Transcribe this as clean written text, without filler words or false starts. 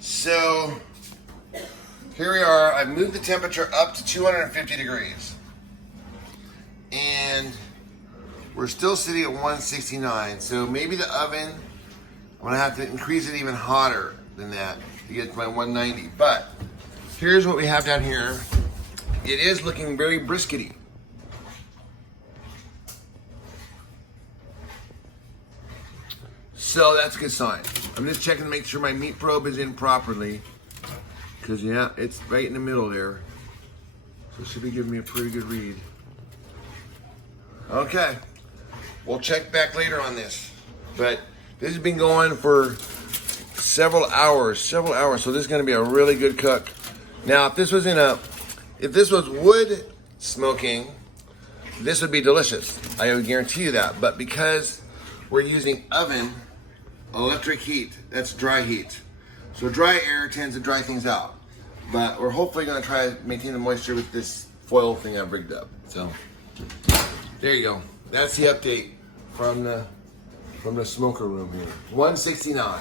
So here we are. I've moved the temperature up to 250 degrees. And we're still sitting at 169. So maybe the oven, I'm gonna have to increase it even hotter than that to get to my 190. But here's what we have down here. It is looking very briskety. So that's a good sign. I'm just checking to make sure my meat probe is in properly. Because yeah, it's right in the middle there. So it should be giving me a pretty good read. Okay, we'll check back later on this. But this has been going for several hours. So this is gonna be a really good cook. Now, if this was wood smoking, this would be delicious. I would guarantee you that. But because we're using oven, electric heat, that's dry heat. So dry air tends to dry things out. But we're hopefully gonna try to maintain the moisture with this foil thing I've rigged up. So there you go. That's the update from the smoker room here. 169.